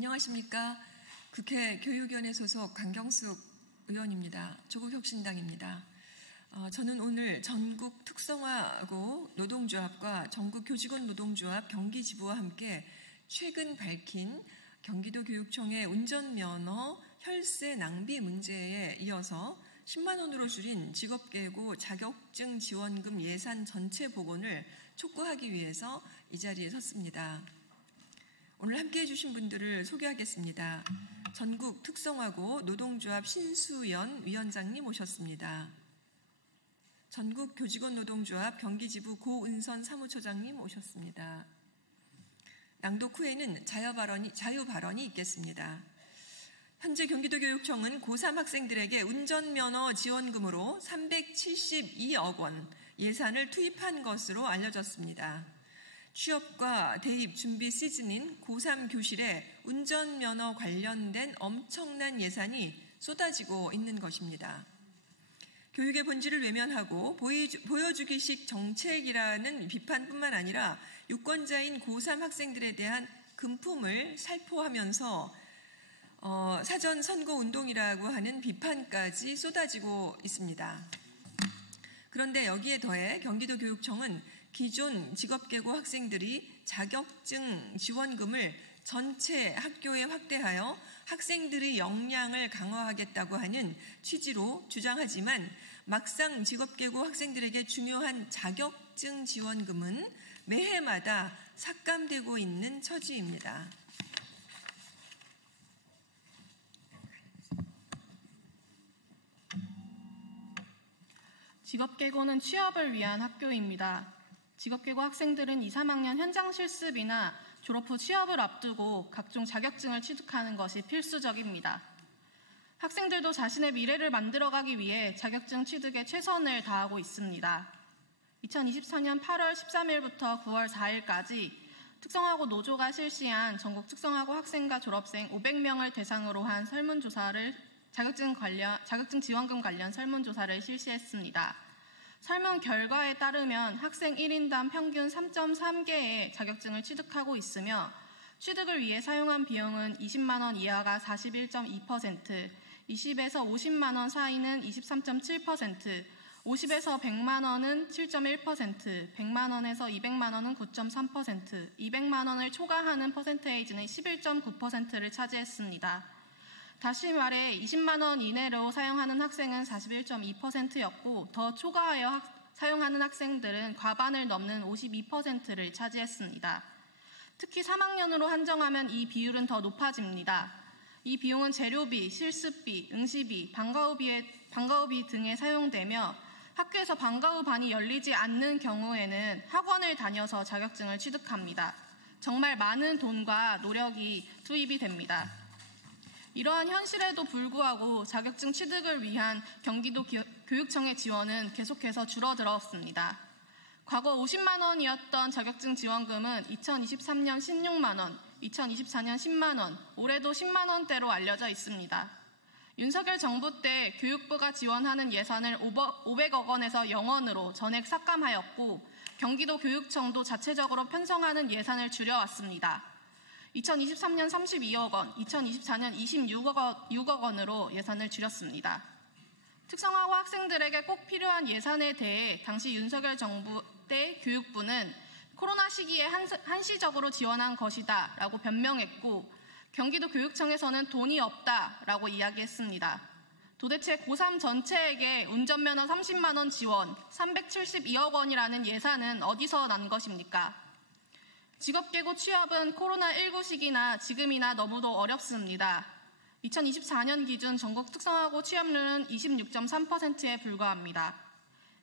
안녕하십니까. 국회 교육위원회 소속 강경숙 의원입니다. 조국혁신당입니다. 저는 오늘 전국 특성화고 노동조합과 전국 교직원 노동조합 경기지부와 함께 최근 밝힌 경기도 교육청의 운전면허 혈세 낭비 문제에 이어서 10만 원으로 줄인 직업계고 자격증 지원금 예산 전체 복원을 촉구하기 위해서 이 자리에 섰습니다. 오늘 함께해 주신 분들을 소개하겠습니다. 전국 특성화고 노동조합 신수연 위원장님 오셨습니다. 전국 교직원 노동조합 경기지부 고은선 사무처장님 오셨습니다. 낭독 후에는 자유 발언이 있겠습니다. 현재 경기도교육청은 고3 학생들에게 운전면허 지원금으로 372억 원 예산을 투입한 것으로 알려졌습니다. 취업과 대입 준비 시즌인 고3 교실에 운전면허 관련된 엄청난 예산이 쏟아지고 있는 것입니다. 교육의 본질을 외면하고 보여주기식 정책이라는 비판뿐만 아니라 유권자인 고3 학생들에 대한 금품을 살포하면서 사전 선거 운동이라고 하는 비판까지 쏟아지고 있습니다. 그런데 여기에 더해 경기도교육청은 기존 직업계고 학생들이 자격증 지원금을 전체 학교에 확대하여 학생들의 역량을 강화하겠다고 하는 취지로 주장하지만 막상 직업계고 학생들에게 중요한 자격증 지원금은 매해마다 삭감되고 있는 처지입니다. 직업계고는 취업을 위한 학교입니다. 직업계고 학생들은 2, 3학년 현장 실습이나 졸업 후 취업을 앞두고 각종 자격증을 취득하는 것이 필수적입니다. 학생들도 자신의 미래를 만들어가기 위해 자격증 취득에 최선을 다하고 있습니다. 2024년 8월 13일부터 9월 4일까지 특성화고 노조가 실시한 전국 특성화고 학생과 졸업생 500명을 대상으로 한 설문조사를 자격증 지원금 관련 설문조사를 실시했습니다. 설문 결과에 따르면 학생 1인당 평균 3.3개의 자격증을 취득하고 있으며 취득을 위해 사용한 비용은 20만 원 이하가 41.2%, 20에서 50만 원 사이는 23.7%, 50에서 100만 원은 7.1%, 100만 원에서 200만 원은 9.3%, 200만 원을 초과하는 퍼센테이지는 11.9%를 차지했습니다. 다시 말해 20만 원 이내로 사용하는 학생은 41.2%였고 더 초과하여 사용하는 학생들은 과반을 넘는 52%를 차지했습니다. 특히 3학년으로 한정하면 이 비율은 더 높아집니다. 이 비용은 재료비, 실습비, 응시비, 방과후비 등에 사용되며 학교에서 방과후 반이 열리지 않는 경우에는 학원을 다녀서 자격증을 취득합니다. 정말 많은 돈과 노력이 투입이 됩니다. 이러한 현실에도 불구하고 자격증 취득을 위한 경기도 교육청의 지원은 계속해서 줄어들었습니다. 과거 50만 원이었던 자격증 지원금은 2023년 16만 원, 2024년 10만 원, 올해도 10만 원대로 알려져 있습니다. 윤석열 정부 때 교육부가 지원하는 예산을 500억 원에서 0원으로 전액 삭감하였고 경기도 교육청도 자체적으로 편성하는 예산을 줄여왔습니다. 2023년 32억 원, 2024년 26억 원으로 예산을 줄였습니다. 특성화고 학생들에게 꼭 필요한 예산에 대해 당시 윤석열 정부 때 교육부는 코로나 시기에 한시적으로 지원한 것이다 라고 변명했고 경기도 교육청에서는 돈이 없다 라고 이야기했습니다. 도대체 고3 전체에게 운전면허 30만 원 지원, 372억 원이라는 예산은 어디서 난 것입니까? 직업계고 취업은 코로나19 시기나 지금이나 너무도 어렵습니다. 2024년 기준 전국 특성화고 취업률은 26.3%에 불과합니다.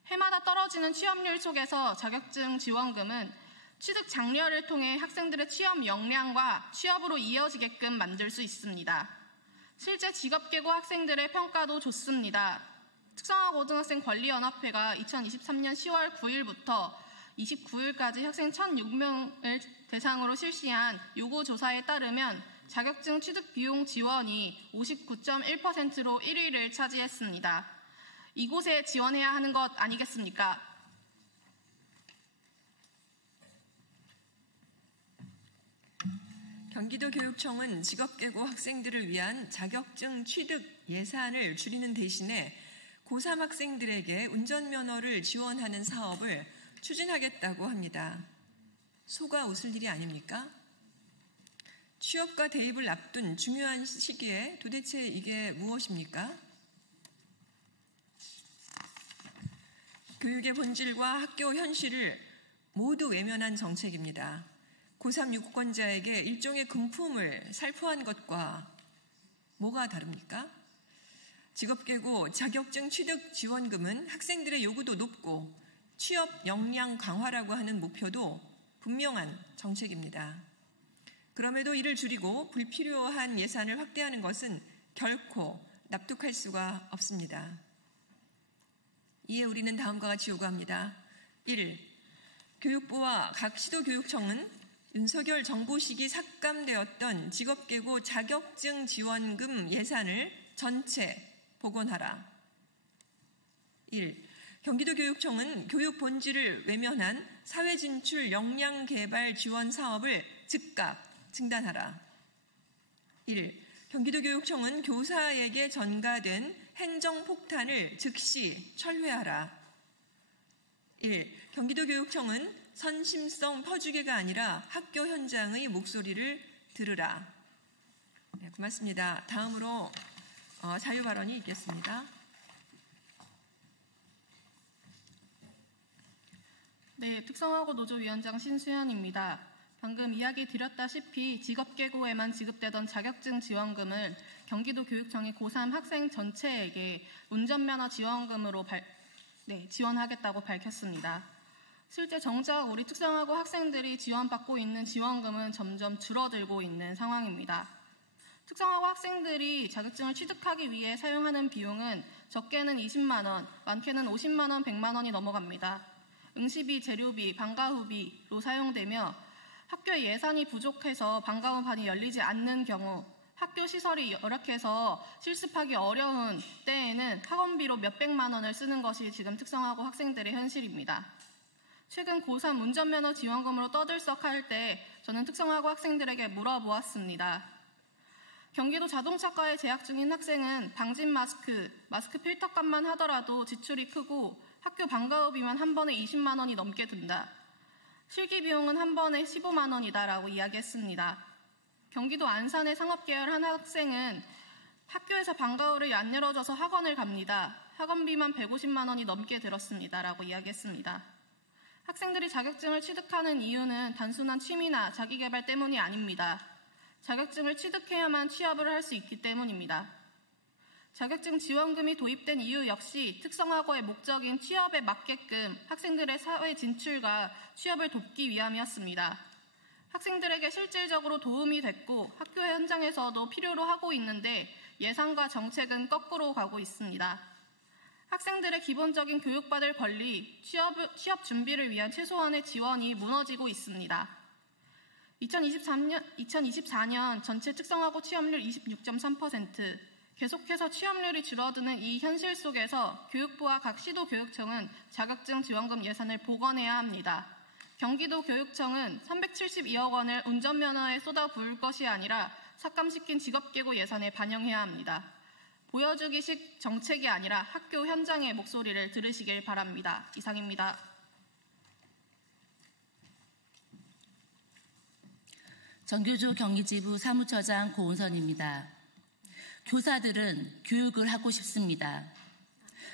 해마다 떨어지는 취업률 속에서 자격증 지원금은 취득 장려를 통해 학생들의 취업 역량과 취업으로 이어지게끔 만들 수 있습니다. 실제 직업계고 학생들의 평가도 좋습니다. 특성화고등학생관리연합회가 2023년 10월 9일부터 29일까지 학생 1,006명을 대상으로 실시한 요구조사에 따르면 자격증 취득 비용 지원이 59.1%로 1위를 차지했습니다. 이곳에 지원해야 하는 것 아니겠습니까? 경기도교육청은 직업계고 학생들을 위한 자격증 취득 예산을 줄이는 대신에 고3 학생들에게 운전면허를 지원하는 사업을 추진하겠다고 합니다. 속아 웃을 일이 아닙니까? 취업과 대입을 앞둔 중요한 시기에 도대체 이게 무엇입니까? 교육의 본질과 학교 현실을 모두 외면한 정책입니다. 고3 유권자에게 일종의 금품을 살포한 것과 뭐가 다릅니까? 직업계고 자격증 취득 지원금은 학생들의 요구도 높고 취업 역량 강화라고 하는 목표도 분명한 정책입니다. 그럼에도 이를 줄이고 불필요한 예산을 확대하는 것은 결코 납득할 수가 없습니다. 이에 우리는 다음과 같이 요구합니다. 1. 교육부와 각 시도교육청은 윤석열 정부 시기 삭감되었던 직업계고 자격증 지원금 예산을 전체 복원하라. 1. 경기도교육청은 교육 본질을 외면한 사회진출 역량개발 지원 사업을 즉각 중단하라. 1. 경기도교육청은 교사에게 전가된 행정폭탄을 즉시 철회하라. 1. 경기도교육청은 선심성 퍼주기가 아니라 학교 현장의 목소리를 들으라. 네, 고맙습니다. 다음으로 자유 발언이 있겠습니다. 네, 특성화고 노조위원장 신수연입니다. 방금 이야기 드렸다시피 직업계고에만 지급되던 자격증 지원금을 경기도교육청이 고3 학생 전체에게 운전면허 지원금으로 지원하겠다고 밝혔습니다. 실제 정작 우리 특성화고 학생들이 지원받고 있는 지원금은 점점 줄어들고 있는 상황입니다. 특성화고 학생들이 자격증을 취득하기 위해 사용하는 비용은 적게는 20만 원, 많게는 50만 원, 100만 원이 넘어갑니다. 응시비, 재료비, 방과후비로 사용되며 학교의 예산이 부족해서 방과후반이 열리지 않는 경우, 학교 시설이 열악해서 실습하기 어려운 때에는 학원비로 몇백만 원을 쓰는 것이 지금 특성화고 학생들의 현실입니다. 최근 고3 운전면허 지원금으로 떠들썩할 때 저는 특성화고 학생들에게 물어보았습니다. 경기도 자동차과에 재학 중인 학생은 방진 마스크 필터값만 하더라도 지출이 크고 학교 방과후비만 한 번에 20만 원이 넘게 든다. 실기 비용은 한 번에 15만 원이다라고 이야기했습니다. 경기도 안산의 상업계열 한 학생은 학교에서 방과후를 안 열어줘서 학원을 갑니다. 학원비만 150만 원이 넘게 들었습니다라고 이야기했습니다. 학생들이 자격증을 취득하는 이유는 단순한 취미나 자기개발 때문이 아닙니다. 자격증을 취득해야만 취업을 할 수 있기 때문입니다. 자격증 지원금이 도입된 이유 역시 특성화고의 목적인 취업에 맞게끔 학생들의 사회 진출과 취업을 돕기 위함이었습니다. 학생들에게 실질적으로 도움이 됐고 학교 현장에서도 필요로 하고 있는데 예산과 정책은 거꾸로 가고 있습니다. 학생들의 기본적인 교육받을 권리, 취업 준비를 위한 최소한의 지원이 무너지고 있습니다. 2024년 전체 특성화고 취업률 26.3%, 계속해서 취업률이 줄어드는 이 현실 속에서 교육부와 각 시도교육청은 자격증 지원금 예산을 복원해야 합니다. 경기도 교육청은 372억 원을 운전면허에 쏟아부을 것이 아니라 삭감시킨 직업계고 예산에 반영해야 합니다. 보여주기식 정책이 아니라 학교 현장의 목소리를 들으시길 바랍니다. 이상입니다. 정교조 경기지부 사무처장 고은선입니다. 교사들은 교육을 하고 싶습니다.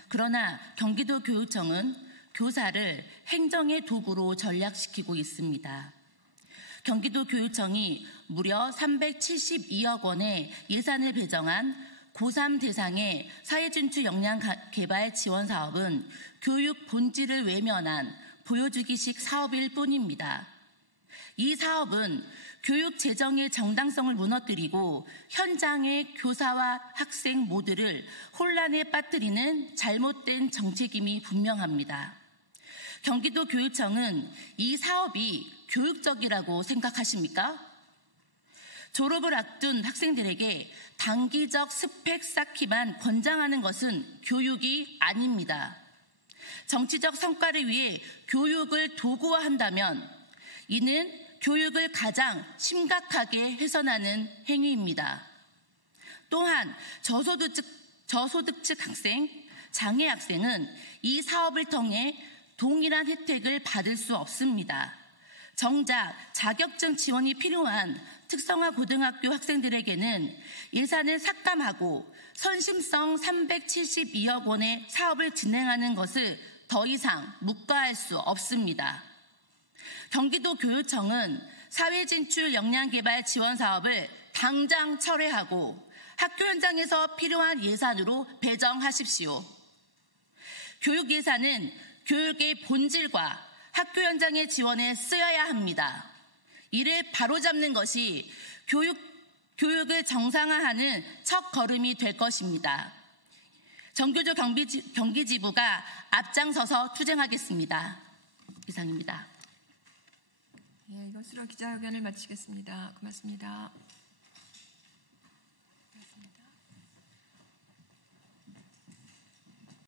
그러나 경기도 교육청은 교사를 행정의 도구로 전락시키고 있습니다. 경기도 교육청이 무려 372억 원의 예산을 배정한 고3 대상의 사회진출 역량 개발 지원 사업은 교육 본질을 외면한 보여주기식 사업일 뿐입니다. 이 사업은 교육 재정의 정당성을 무너뜨리고 현장의 교사와 학생 모두를 혼란에 빠뜨리는 잘못된 정책임이 분명합니다. 경기도 교육청은 이 사업이 교육적이라고 생각하십니까? 졸업을 앞둔 학생들에게 단기적 스펙 쌓기만 권장하는 것은 교육이 아닙니다. 정치적 성과를 위해 교육을 도구화한다면 이는 교육을 가장 심각하게 훼손하는 행위입니다. 또한 저소득층 학생, 장애 학생은 이 사업을 통해 동일한 혜택을 받을 수 없습니다. 정작 자격증 지원이 필요한 특성화 고등학교 학생들에게는 예산을 삭감하고 선심성 372억 원의 사업을 진행하는 것을 더 이상 묵과할 수 없습니다. 경기도 교육청은 사회진출 역량개발 지원 사업을 당장 철회하고 학교 현장에서 필요한 예산으로 배정하십시오. 교육 예산은 교육의 본질과 학교 현장의 지원에 쓰여야 합니다. 이를 바로잡는 것이 교육을 정상화하는 첫 걸음이 될 것입니다. 정교조 경기지부가 앞장서서 투쟁하겠습니다. 이상입니다. 이것으로 기자회견을 마치겠습니다. 고맙습니다.